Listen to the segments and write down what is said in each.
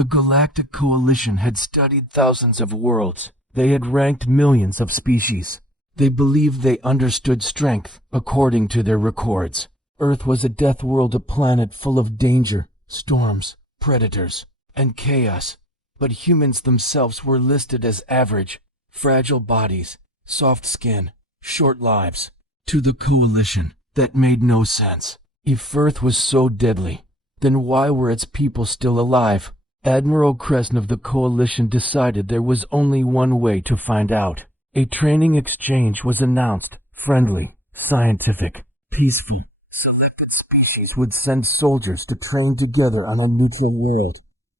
The Galactic Coalition had studied thousands of worlds. They had ranked millions of species. They believed they understood strength, according to their records. Earth was a death world, a planet full of danger, storms, predators, and chaos. But humans themselves were listed as average, fragile bodies, soft skin, short lives. To the Coalition, that made no sense. If Earth was so deadly, then why were its people still alive? Admiral Crescent of the Coalition decided there was only one way to find out. A training exchange was announced, friendly, scientific, peaceful. Selected species would send soldiers to train together on a neutral world.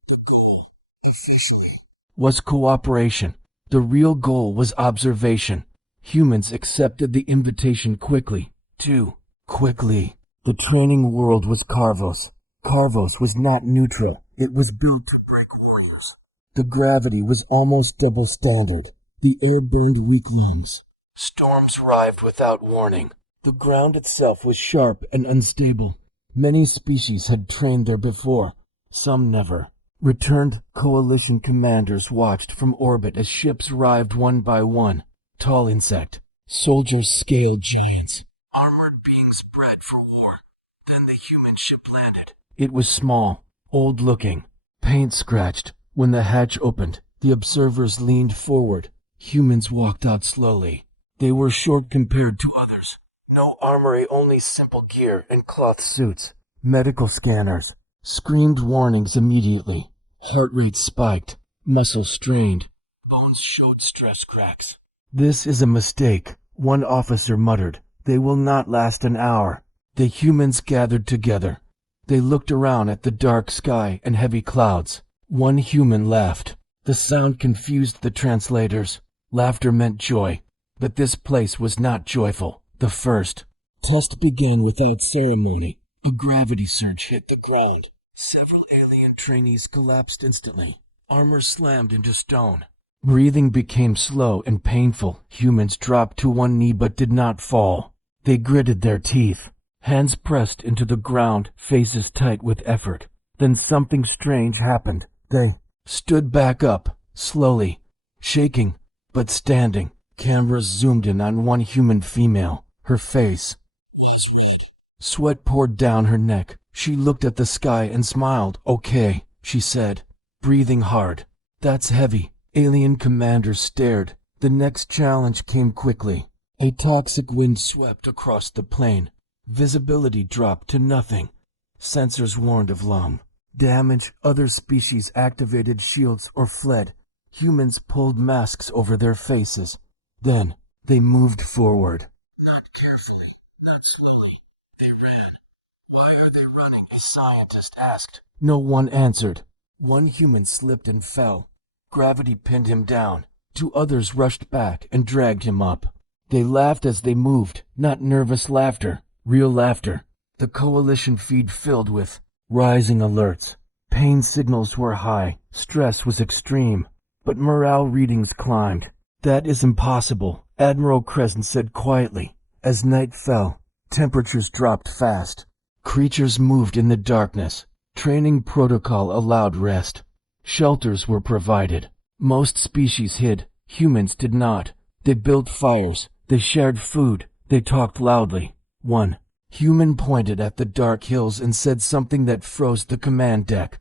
The goal was cooperation. The real goal was observation. Humans accepted the invitation quickly. Too quickly. The training world was Carvos. Carvos was not neutral. It was built to break rules. The gravity was almost double standard. The air burned weak lungs. Storms arrived without warning. The ground itself was sharp and unstable. Many species had trained there before. Some never. Returned Coalition commanders watched from orbit as ships arrived one by one. Tall insect. Soldiers scaled giants. Armored beings bred for war. Then the human ship landed. It was small, old-looking, paint-scratched. When the hatch opened, the observers leaned forward. Humans walked out slowly. They were short compared to others. No armory, only simple gear and cloth suits. Medical scanners. Screamed warnings immediately. Heart rate spiked. Muscles strained. Bones showed stress cracks. "This is a mistake," one officer muttered. "They will not last an hour." The humans gathered together. They looked around at the dark sky and heavy clouds. One human laughed. The sound confused the translators. Laughter meant joy, but this place was not joyful. The first test began without ceremony. A gravity surge hit the ground. Several alien trainees collapsed instantly. Armor slammed into stone. Breathing became slow and painful. Humans dropped to one knee but did not fall. They gritted their teeth. Hands pressed into the ground, faces tight with effort. Then something strange happened. They stood back up, slowly, shaking, but standing. Cameras zoomed in on one human female. Her face was red. Sweat poured down her neck. She looked at the sky and smiled. "Okay," she said, breathing hard. "That's heavy." Alien commanders stared. The next challenge came quickly. A toxic wind swept across the plain. Visibility dropped to nothing. Sensors warned of lung damage. Other species activated shields or fled. Humans pulled masks over their faces. Then they moved forward. Not carefully, not slowly. They ran. "Why are they running?" a scientist asked. No one answered. One human slipped and fell. Gravity pinned him down. Two others rushed back and dragged him up. They laughed as they moved, not nervous laughter, real laughter. The Coalition feed filled with rising alerts. Pain signals were high, stress was extreme, but morale readings climbed. "That is impossible," Admiral Crescent said quietly. As night fell, temperatures dropped fast. Creatures moved in the darkness. Training protocol allowed rest. Shelters were provided. Most species hid. Humans did not. They built fires. They shared food. They talked loudly. One human pointed at the dark hills and said something that froze the command deck.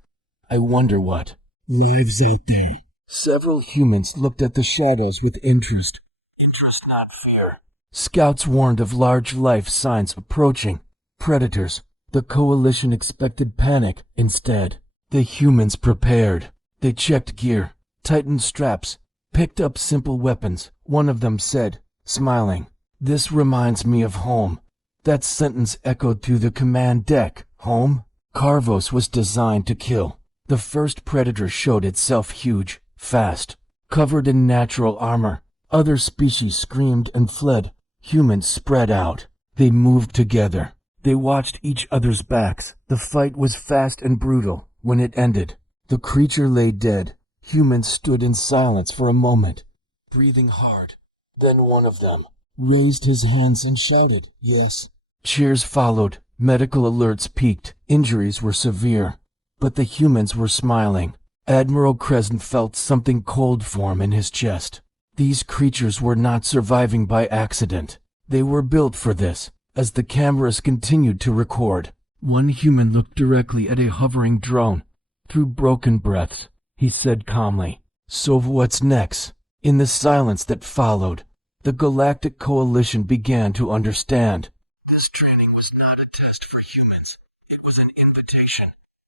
"I wonder what lives out there." Several humans looked at the shadows with interest. Interest, not fear. Scouts warned of large life signs approaching. Predators. The Coalition expected panic. Instead, the humans prepared. They checked gear, tightened straps, picked up simple weapons. One of them said, smiling, "This reminds me of home." That sentence echoed through the command deck. Home? Carvos was designed to kill. The first predator showed itself huge, fast, covered in natural armor. Other species screamed and fled. Humans spread out. They moved together. They watched each other's backs. The fight was fast and brutal. When it ended, the creature lay dead. Humans stood in silence for a moment, breathing hard. Then one of them raised his hands and shouted, "Yes." Cheers followed. Medical alerts peaked. Injuries were severe. But the humans were smiling. Admiral Crescent felt something cold form in his chest. These creatures were not surviving by accident. They were built for this. As the cameras continued to record, one human looked directly at a hovering drone. Through broken breaths, he said calmly, "So what's next?" In the silence that followed, the Galactic Coalition began to understand. This training was not a test for humans. It was an invitation,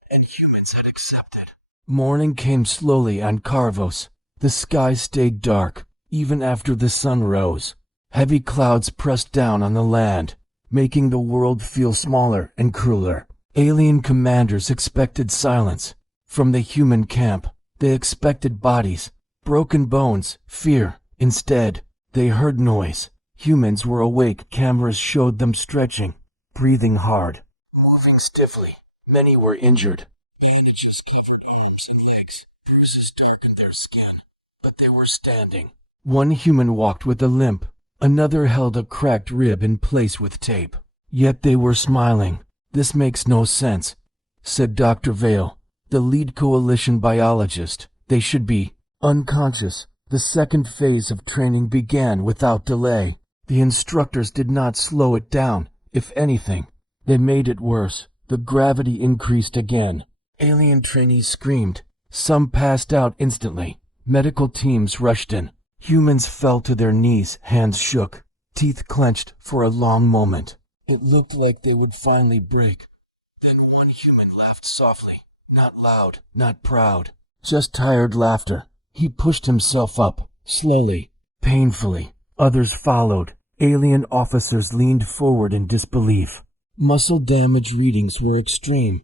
and humans had accepted. Morning came slowly on Carvos. The sky stayed dark, even after the sun rose. Heavy clouds pressed down on the land, making the world feel smaller and crueler. Alien commanders expected silence. From the human camp, they expected bodies, broken bones, fear. Instead, they heard noise. Humans were awake. Cameras showed them stretching, breathing hard, moving stiffly. Many were injured. Bandages covered arms and legs. Bruises darkened their skin, but they were standing. One human walked with a limp. Another held a cracked rib in place with tape. Yet they were smiling. "This makes no sense," said Dr. Vale, the lead coalition biologist. "They should be unconscious." The second phase of training began without delay. The instructors did not slow it down. If anything, they made it worse. The gravity increased again. Alien trainees screamed. Some passed out instantly. Medical teams rushed in. Humans fell to their knees, hands shook, teeth clenched for a long moment. It looked like they would finally break. Then one human laughed softly, not loud, not proud, just tired laughter. He pushed himself up, slowly, painfully. Others followed. Alien officers leaned forward in disbelief. Muscle damage readings were extreme.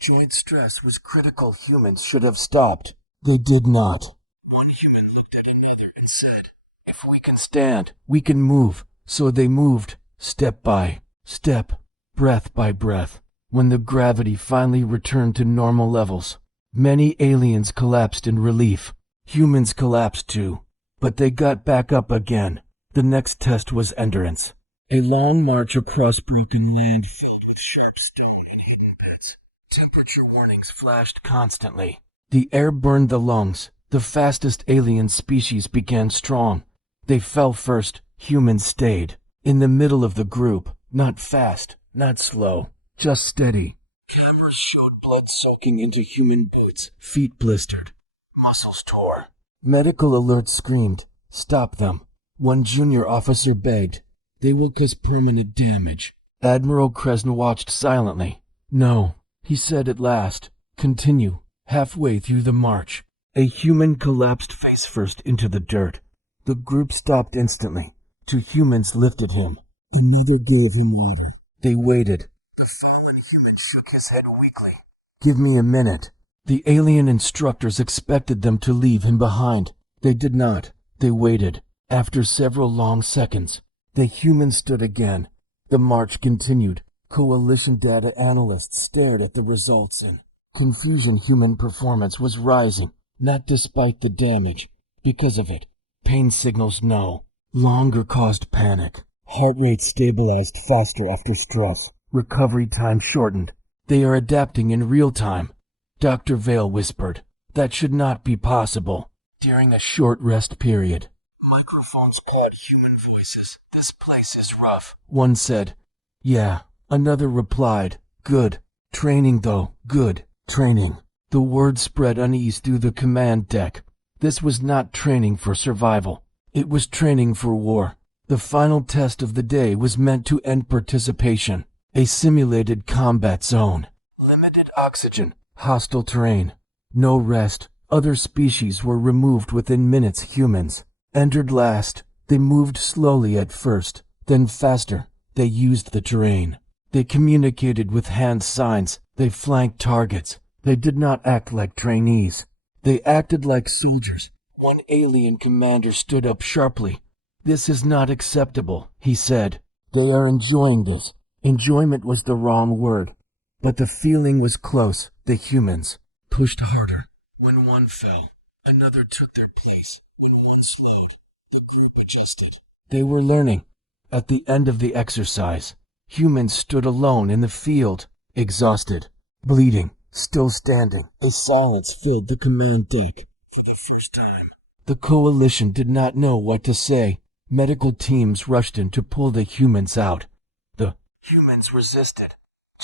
Joint stress was critical. Humans should have stopped. They did not. One human looked at another and said, "If we can stand, we can move." So they moved, step by step, breath by breath. When the gravity finally returned to normal levels, many aliens collapsed in relief. Humans collapsed too, but they got back up again. The next test was endurance. A long march across broken land filled with sharp stone and hidden pits. Temperature warnings flashed constantly. The air burned the lungs. The fastest alien species began strong. They fell first. Humans stayed. In the middle of the group, not fast, not slow, just steady. Cameras showed blood soaking into human boots, feet blistered, muscles tore. Medical alerts screamed, "Stop them." One junior officer begged, "They will cause permanent damage." Admiral Crescent watched silently. "No," he said at last. "Continue." Halfway through the march, a human collapsed face first into the dirt. The group stopped instantly. Two humans lifted him. Another gave him water. They waited. The fallen human shook his head weakly. "Give me a minute." The alien instructors expected them to leave him behind. They did not. They waited. After several long seconds, the human stood again. The march continued. Coalition data analysts stared at the results in confusion. Human performance was rising, not despite the damage. Because of it, pain signals no longer caused panic. Heart rate stabilized faster after stress. Recovery time shortened. "They are adapting in real time," Dr. Vale whispered. "That should not be possible." During a short rest period, microphones caught human voices. "This place is rough," one said. "Yeah," another replied. "Good. Training though. Good. Training." The word spread unease through the command deck. This was not training for survival. It was training for war. The final test of the day was meant to end participation. A simulated combat zone. Limited oxygen. Hostile terrain. No rest. Other species were removed within minutes. Humans entered last. They moved slowly at first, then faster. They used the terrain. They communicated with hand signs. They flanked targets. They did not act like trainees. They acted like soldiers. One alien commander stood up sharply. "This is not acceptable," he said. "They are enjoying this." Enjoyment was the wrong word, but the feeling was close. The humans pushed harder. When one fell, another took their place. When one slowed, the group adjusted. They were learning. At the end of the exercise, humans stood alone in the field, exhausted, bleeding. still standing. A silence filled the command deck. For the first time, the Coalition did not know what to say. Medical teams rushed in to pull the humans out. The humans resisted.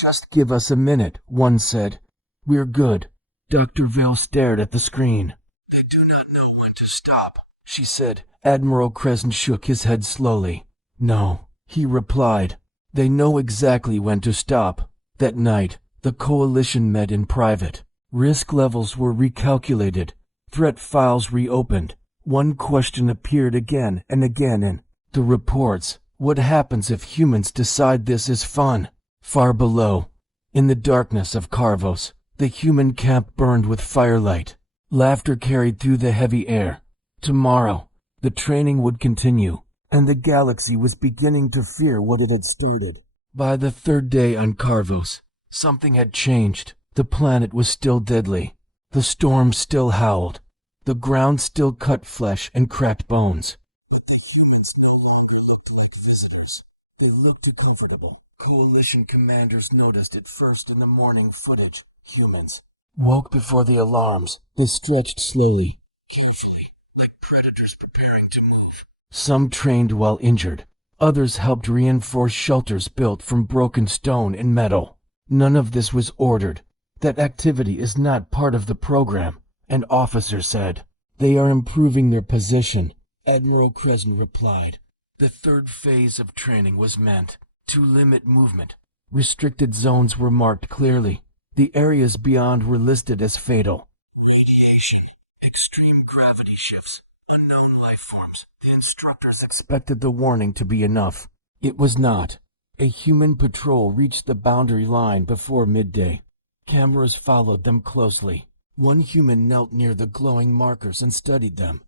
"Just give us a minute," one said. "We're good." Dr. Vale stared at the screen. "They do not know when to stop," she said. Admiral Crescent shook his head slowly. "No," he replied. "They know exactly when to stop." That night, the Coalition met in private. Risk levels were recalculated. Threat files reopened. One question appeared again and again in the reports. What happens if humans decide this is fun? Far below, in the darkness of Carvos, the human camp burned with firelight. Laughter carried through the heavy air. Tomorrow, the training would continue, and the galaxy was beginning to fear what it had started. By the third day on Carvos, something had changed. The planet was still deadly. The storm still howled. The ground still cut flesh and cracked bones. But the humans no longer looked like visitors. They looked uncomfortable. Coalition commanders noticed it first in the morning footage. Humans woke before the alarms. They stretched slowly, carefully, like predators preparing to move. Some trained while injured. Others helped reinforce shelters built from broken stone and metal. None of this was ordered. That activity is not part of the program, an officer said. They are improving their position, Admiral Crescent replied. The third phase of training was meant to limit movement. Restricted zones were marked clearly. The areas beyond were listed as fatal. Radiation, extreme gravity shifts, unknown life forms. The instructors expected the warning to be enough. It was not. A human patrol reached the boundary line before midday. Cameras followed them closely. One human knelt near the glowing markers and studied them.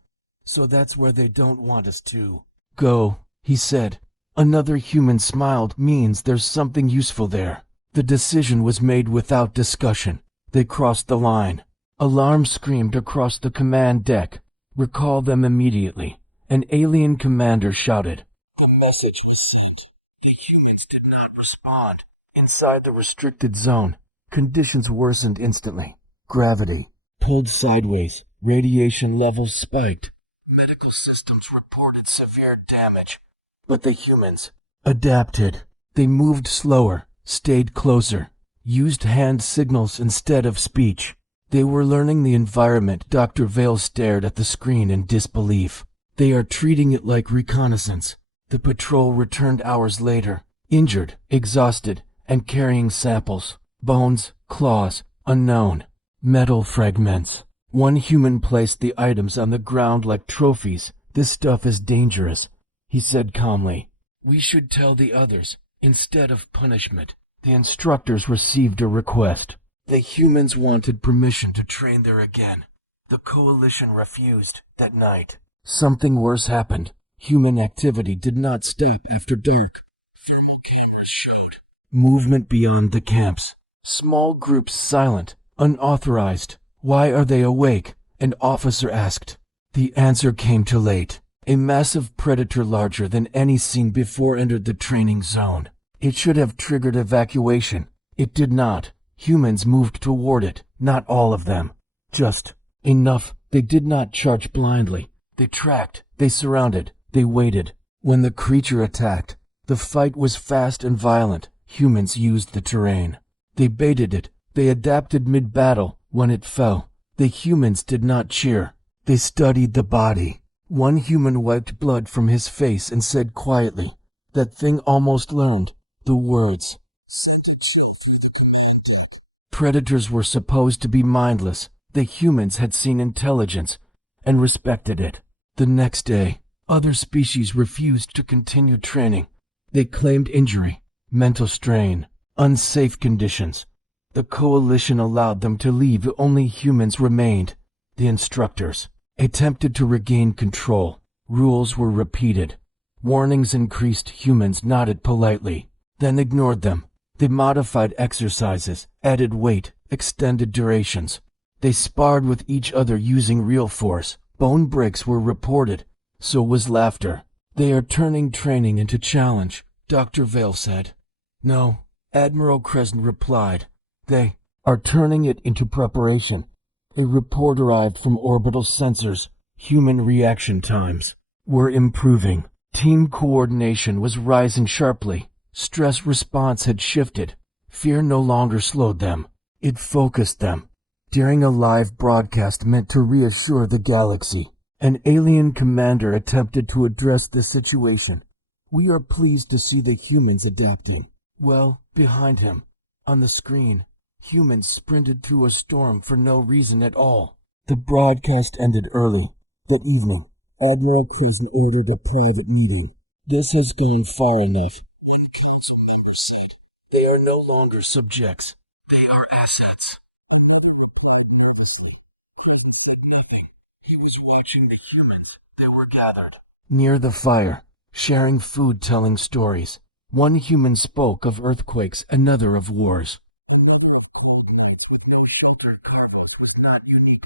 "So that's where they don't want us to go," he said. Another human smiled. "Means there's something useful there." The decision was made without discussion. They crossed the line. Alarm screamed across the command deck. "Recall them immediately." An alien commander shouted. A message was sent. The humans did not respond. Inside the restricted zone, conditions worsened instantly. Gravity pulled sideways. Radiation levels spiked. Medical systems reported severe damage. But the humans adapted. They moved slower, stayed closer, used hand signals instead of speech. They were learning the environment. Dr. Vale stared at the screen in disbelief. They are treating it like reconnaissance. The patrol returned hours later, injured, exhausted, and carrying samples. Bones, claws, unknown. Metal fragments. One human placed the items on the ground like trophies. "This stuff is dangerous," he said calmly. "We should tell the others, instead of punishment." The instructors received a request. The humans wanted permission to train there again. The Coalition refused. That night, something worse happened. Human activity did not stop after dark. Thermal cameras showed movement beyond the camps. Small groups silent, unauthorized. "Why are they awake?" an officer asked. The answer came too late. A massive predator larger than any seen before entered the training zone. It should have triggered evacuation. It did not. Humans moved toward it, not all of them. Just enough. They did not charge blindly. They tracked, they surrounded, they waited. When the creature attacked, the fight was fast and violent. Humans used the terrain. They baited it. They adapted mid-battle. When it fell, the humans did not cheer. They studied the body. One human wiped blood from his face and said quietly, "That thing almost learned the words." Predators were supposed to be mindless. The humans had seen intelligence and respected it. The next day, other species refused to continue training. They claimed injury, mental strain, unsafe conditions. The Coalition allowed them to leave. Only humans remained. The instructors attempted to regain control. Rules were repeated. Warnings increased. Humans nodded politely, then ignored them. They modified exercises, added weight, extended durations. They sparred with each other using real force. Bone breaks were reported. So was laughter. "They are turning training into challenge," Dr. Vale said. "No," Admiral Crescent replied. They are turning it into preparation. A report arrived from orbital sensors. Human reaction times were improving. Team coordination was rising sharply. Stress response had shifted. Fear no longer slowed them. It focused them. During a live broadcast meant to reassure the galaxy, an alien commander attempted to address the situation. "We are pleased to see the humans adapting." Well, behind him, on the screen, humans sprinted through a storm for no reason at all. The broadcast ended early. That evening, Admiral Creighton ordered a private meeting. "This has gone far enough," one council member said. "They are no longer subjects. They are assets." He was watching the humans. They were gathered near the fire, sharing food, telling stories. One human spoke of earthquakes, another of wars.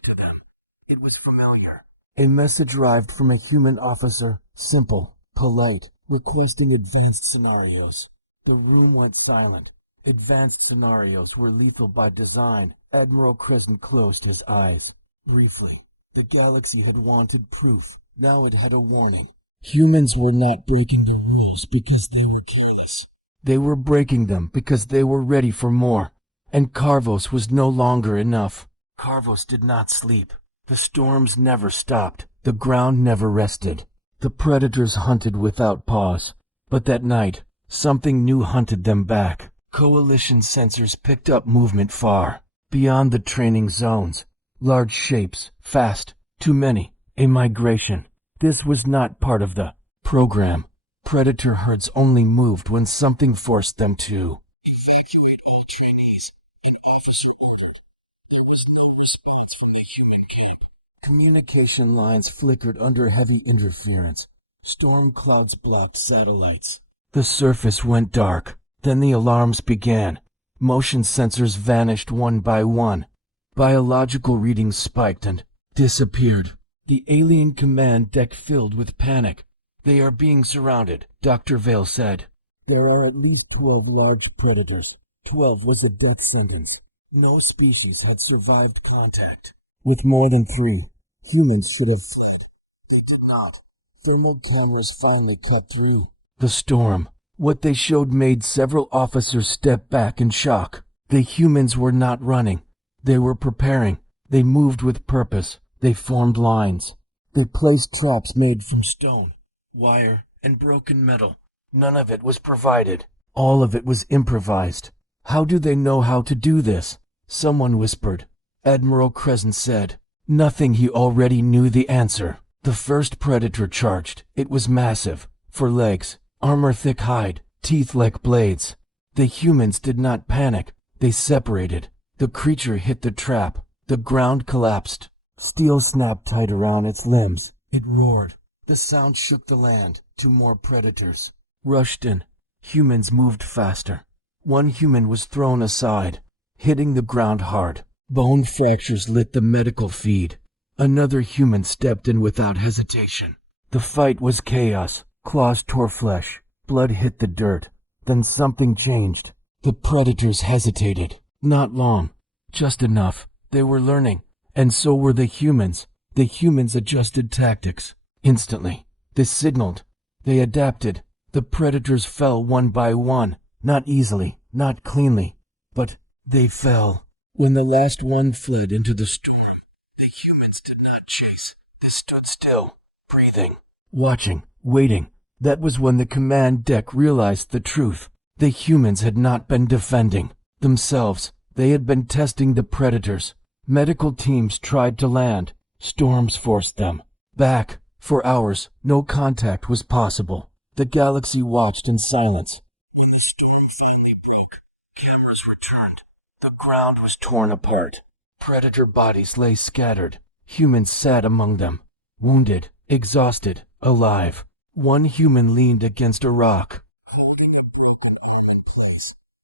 To them, it was familiar. A message arrived from a human officer, simple, polite, requesting advanced scenarios. The room went silent. Advanced scenarios were lethal by design. Admiral Crescent closed his eyes. Briefly, the galaxy had wanted proof. Now it had a warning. Humans were not breaking the rules because they were careless. They were breaking them because they were ready for more. And Carvos was no longer enough. Carvos did not sleep. The storms never stopped. The ground never rested. The predators hunted without pause. But that night, something new hunted them back. Coalition sensors picked up movement far beyond the training zones. Large shapes, fast, too many, a migration. This was not part of the program. Predator herds only moved when something forced them to evacuate all trainees. An officer ordered. There was no response from the human camp. Communication lines flickered under heavy interference. Storm clouds blocked satellites. The surface went dark. Then the alarms began. Motion sensors vanished one by one. Biological readings spiked and disappeared. The alien command deck filled with panic. "They are being surrounded," Dr. Vale said. "There are at least 12 large predators. 12 was a death sentence. No species had survived contact with more than 3. Humans should have fled. They did not. Thermal cameras finally cut through the storm. What they showed made several officers step back in shock. The humans were not running. They were preparing. They moved with purpose. They formed lines. They placed traps made from stone, wire, and broken metal. None of it was provided. All of it was improvised. How do they know how to do this? Someone whispered. Admiral Crescent said. Nothing. He already knew the answer. The first predator charged. It was massive. For legs, armor thick hide, teeth like blades. The humans did not panic. They separated. The creature hit the trap. The ground collapsed. Steel snapped tight around its limbs. It roared. The sound shook the land. 2 more predators rushed in. Humans moved faster. One human was thrown aside, hitting the ground hard. Bone fractures lit the medical feed. Another human stepped in without hesitation. The fight was chaos. Claws tore flesh. Blood hit the dirt. Then something changed. The predators hesitated. Not long. Just enough. They were learning. And so were the humans. The humans adjusted tactics. Instantly. They signaled. They adapted. The predators fell one by one. Not easily. Not cleanly. But they fell. When the last one fled into the storm, the humans did not chase. They stood still, breathing, watching, waiting. That was when the command deck realized the truth. The humans had not been defending themselves. They had been testing the predators. Medical teams tried to land. Storms forced them back. For hours, no contact was possible. The galaxy watched in silence. When the storm finally broke, cameras returned. The ground was torn apart. Predator bodies lay scattered. Humans sat among them, wounded, exhausted, alive. One human leaned against a rock.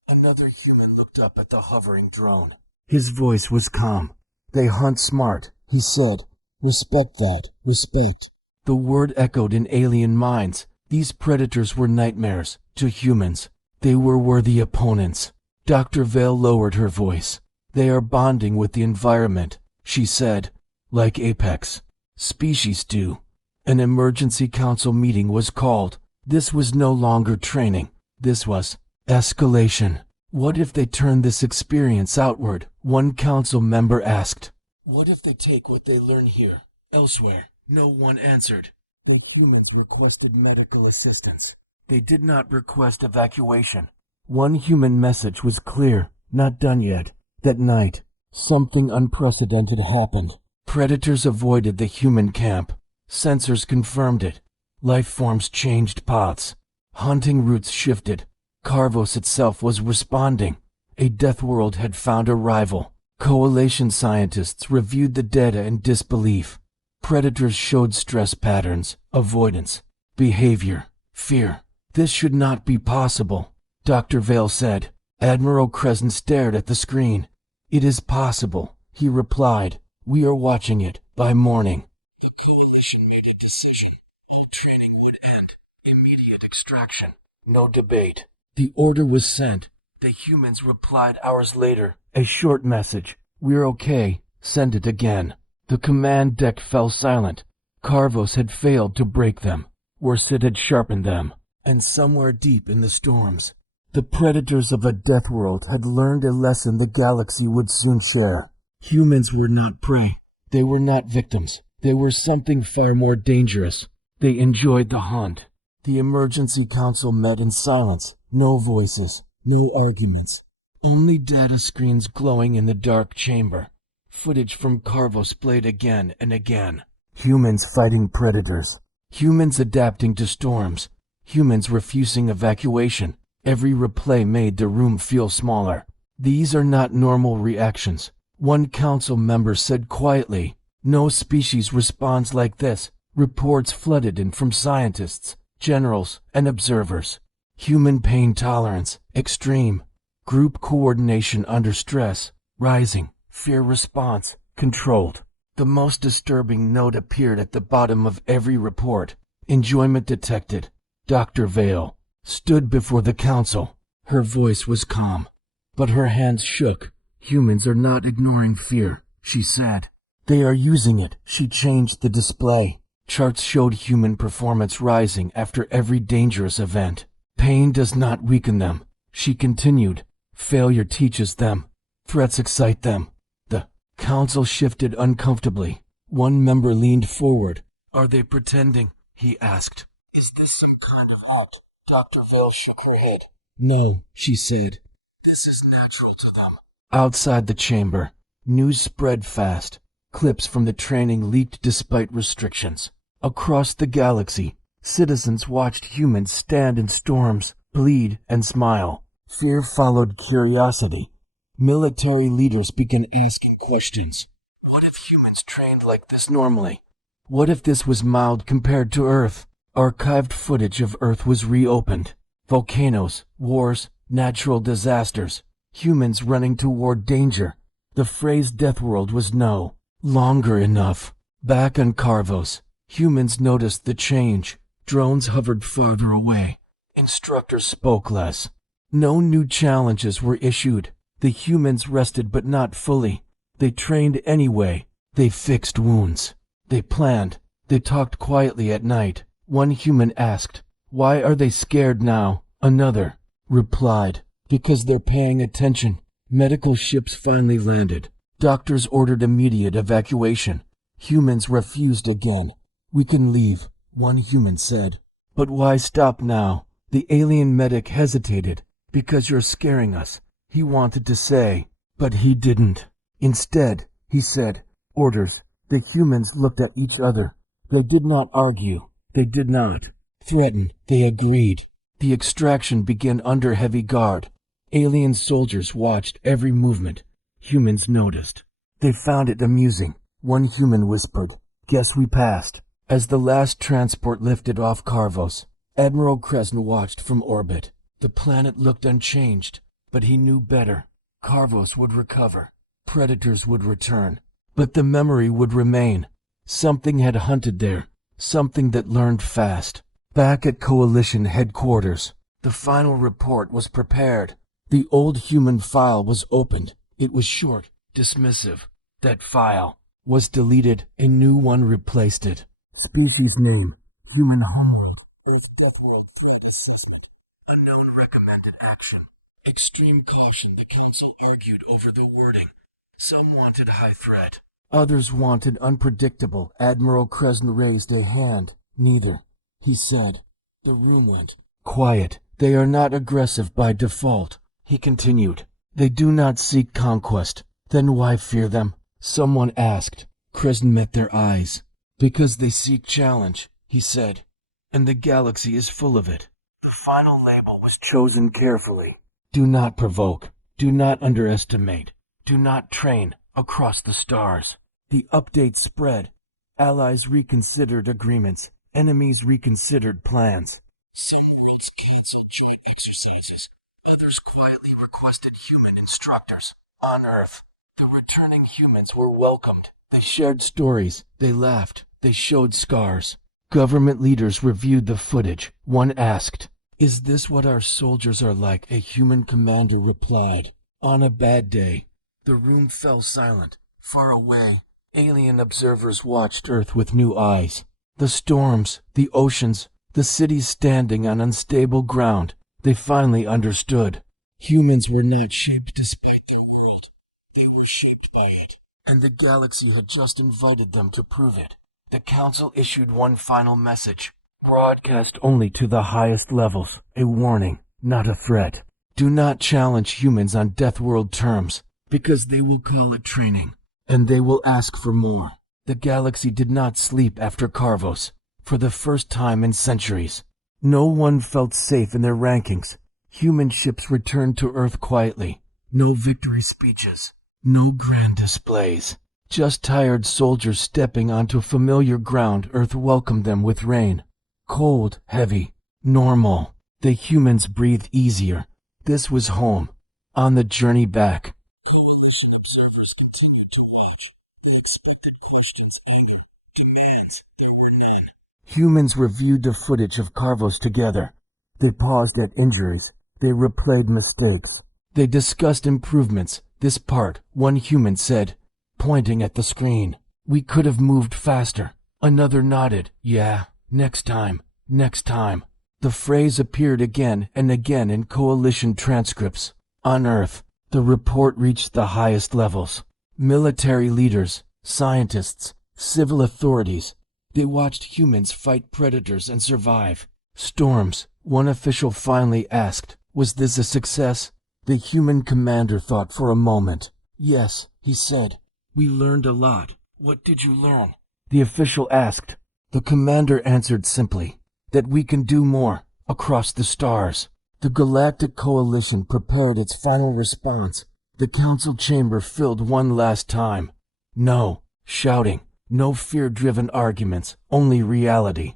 Another human looked up at the hovering drone. His voice was calm. "They hunt smart," he said. "Respect that. Respect." The word echoed in alien minds. These predators were nightmares to humans. They were worthy opponents. Dr. Vale lowered her voice. They are bonding with the environment, she said, like apex species do. An emergency council meeting was called. This was no longer training. This was escalation. What if they turn this experience outward? One council member asked. What if they take what they learn here elsewhere? No one answered. The humans requested medical assistance. They did not request evacuation. One human message was clear, not done yet. That night, something unprecedented happened. Predators avoided the human camp. Sensors confirmed it. Life forms changed paths. Hunting routes shifted. Carvos itself was responding. A Deathworld had found a rival. Coalition scientists reviewed the data in disbelief. Predators showed stress patterns, avoidance, behavior, fear. This should not be possible, Dr. Vale said. Admiral Crescent stared at the screen. It is possible, he replied. We are watching it. By morning, the Coalition made a decision. All training would end. Immediate extraction. No debate. The order was sent. The humans replied hours later. A short message. We're okay. Send it again. The command deck fell silent. Carvos had failed to break them. Worse, it had sharpened them. And somewhere deep in the storms, the predators of a Deathworld had learned a lesson the galaxy would soon share. Humans were not prey. They were not victims. They were something far more dangerous. They enjoyed the hunt. The emergency council met in silence. No voices, no arguments. Only data screens glowing in the dark chamber. Footage from Carvos played again and again. Humans fighting predators. Humans adapting to storms. Humans refusing evacuation. Every replay made the room feel smaller. These are not normal reactions. One council member said quietly, no species responds like this. Reports flooded in from scientists, generals, and observers. Human pain tolerance, extreme. Group coordination under stress, rising. Fear response, controlled. The most disturbing note appeared at the bottom of every report. Enjoyment detected. Dr. Vale stood before the council. Her voice was calm, but her hands shook. Humans are not ignoring fear, she said. They are using it. She changed the display. Charts showed human performance rising after every dangerous event. Pain does not weaken them, she continued. Failure teaches them. Threats excite them. The council shifted uncomfortably. One member leaned forward. Are they pretending? He asked. Is this some kind of act? Dr. Vale shook her head. No, she said. This is natural to them. Outside the chamber, news spread fast. Clips from the training leaked despite restrictions. Across the galaxy, citizens watched humans stand in storms, bleed, and smile. Fear followed curiosity. Military leaders began asking questions. What if humans trained like this normally? What if this was mild compared to Earth? Archived footage of Earth was reopened. Volcanoes, wars, natural disasters. Humans running toward danger. The phrase Deathworld was no longer enough. Back on Carvos, humans noticed the change. Drones hovered farther away. Instructors spoke less. No new challenges were issued. The humans rested but not fully. They trained anyway. They fixed wounds. They planned. They talked quietly at night. One human asked, "Why are they scared now?" Another replied, "Because they're paying attention." Medical ships finally landed. Doctors ordered immediate evacuation. Humans refused again. "We can leave," one human said. "But why stop now?" The alien medic hesitated. "Because you're scaring us," he wanted to say, but he didn't. Instead, he said, "Orders." The humans looked at each other. They did not argue. They did not threaten. They agreed. The extraction began under heavy guard. Alien soldiers watched every movement. Humans noticed. They found it amusing. One human whispered, "Guess we passed." As the last transport lifted off Carvos, Admiral Crescent watched from orbit. The planet looked unchanged, but he knew better. Carvos would recover. Predators would return. But the memory would remain. Something had hunted there. Something that learned fast. Back at Coalition headquarters, the final report was prepared. The old human file was opened. It was short, dismissive. That file was deleted. A new one replaced it. Species name, human homeland. Earth Deathworld threat assessment. Unknown recommended action. Extreme caution, the council argued over the wording. Some wanted high threat. Others wanted unpredictable. Admiral Kresn raised a hand. Neither, he said. The room went quiet. They are not aggressive by default, he continued. They do not seek conquest. Then why fear them? Someone asked. Kresn met their eyes. Because they seek challenge, he said. And the galaxy is full of it. The final label was chosen carefully. Do not provoke. Do not underestimate. Do not train across the stars. The update spread. Allies reconsidered agreements. Enemies reconsidered plans. Some worlds canceled joint exercises. Others quietly requested human instructors. On Earth, the returning humans were welcomed. They shared stories. They laughed. They showed scars. Government leaders reviewed the footage. One asked, "Is this what our soldiers are like?" A human commander replied, "On a bad day." The room fell silent. Far away, alien observers watched Earth with new eyes. The storms, the oceans, the cities standing on unstable ground. They finally understood. Humans were not shaped despite their world. They were shaped by it. And the galaxy had just invited them to prove it. The council issued one final message. Broadcast only to the highest levels. A warning, not a threat. Do not challenge humans on Deathworld terms, because they will call it training. And they will ask for more. The galaxy did not sleep after Carvos. For the first time in centuries, no one felt safe in their rankings. Human ships returned to Earth quietly. No victory speeches. No grand displays. Just tired soldiers stepping onto familiar ground. Earth welcomed them with rain. Cold, heavy, normal. The humans breathed easier. This was home. On the journey back, observers continued to watch. They expected questions, anger, demands. There were none. Humans reviewed the footage of Carvos together. They paused at injuries. They replayed mistakes. They discussed improvements. This part, one human said, pointing at the screen. "We could have moved faster." Another nodded. "Yeah, next time, next time." The phrase appeared again and again in coalition transcripts. On Earth, the report reached the highest levels. Military leaders, scientists, civil authorities. They watched humans fight predators and survive. Storms, one official finally asked, "Was this a success?" The human commander thought for a moment. "Yes," he said. "We learned a lot." "What did you learn?" the official asked. The commander answered simply, "That we can do more, across the stars." The Galactic Coalition prepared its final response. The council chamber filled one last time. No shouting, no fear-driven arguments, only reality.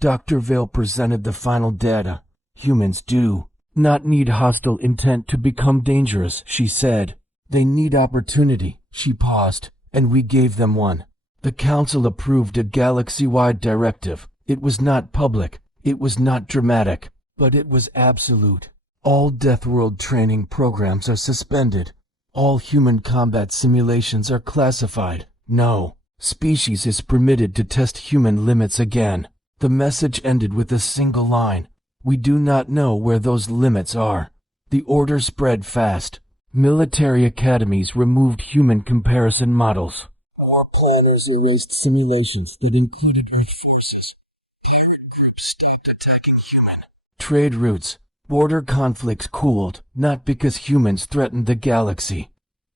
Dr. Vale presented the final data. Humans do not need hostile intent to become dangerous, she said. They need opportunity. She paused, and we gave them one. The council approved a galaxy-wide directive. It was not public. It was not dramatic, but it was absolute. All Deathworld training programs are suspended. All human combat simulations are classified. No species is permitted to test human limits again. The message ended with a single line. We do not know where those limits are. The order spread fast. Military academies removed human comparison models. War planners erased simulations that included Earth forces. Pirate groups stopped attacking human. Trade routes, border conflicts cooled, not because humans threatened the galaxy,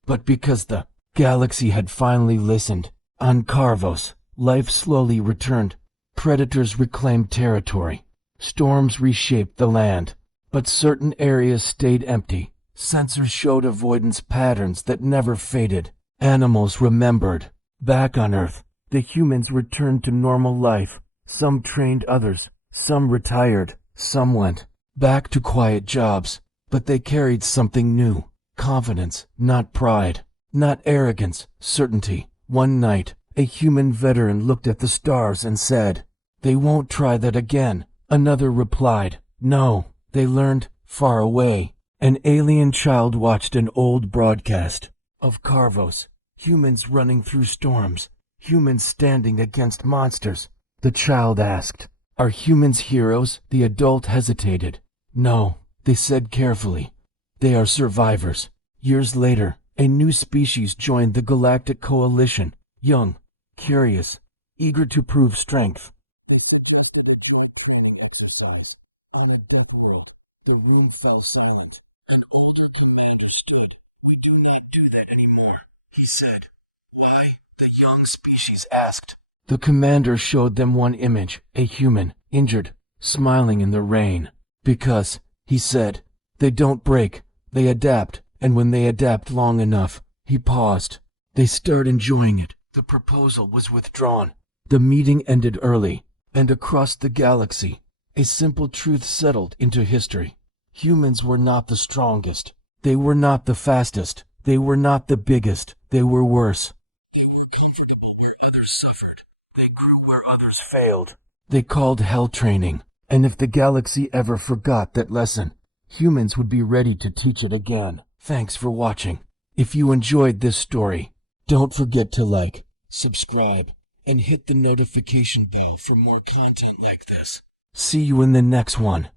but because the galaxy had finally listened. On Carvos, life slowly returned. Predators reclaimed territory. Storms reshaped the land, but certain areas stayed empty. Sensors showed avoidance patterns that never faded. Animals remembered. Back on Earth, the humans returned to normal life. Some trained others. Some retired. Some went back to quiet jobs. But they carried something new. Confidence, not pride. Not arrogance, certainty. One night, a human veteran looked at the stars and said, "They won't try that again." Another replied, "No, they learned far away." An alien child watched an old broadcast. of Carvos, humans running through storms, humans standing against monsters. The child asked, "Are humans heroes?" The adult hesitated. "No," they said carefully. "They are survivors." Years later, a new species joined the Galactic Coalition, young, curious, eager to prove strength. Exercise. On a Deathworld, the room fell silent. Understood. We do not do that anymore, he said. Why? The young species asked. The commander showed them one image, a human, injured, smiling in the rain. Because, he said, they don't break, they adapt, and when they adapt long enough, he paused. They start enjoying it. The proposal was withdrawn. The meeting ended early, and across the galaxy, a simple truth settled into history. Humans were not the strongest. They were not the fastest. They were not the biggest. They were worse. They were comfortable where others suffered. They grew where others failed. They called hell training. And if the galaxy ever forgot that lesson, humans would be ready to teach it again. Thanks for watching. If you enjoyed this story, don't forget to like, subscribe, and hit the notification bell for more content like this. See you in the next one.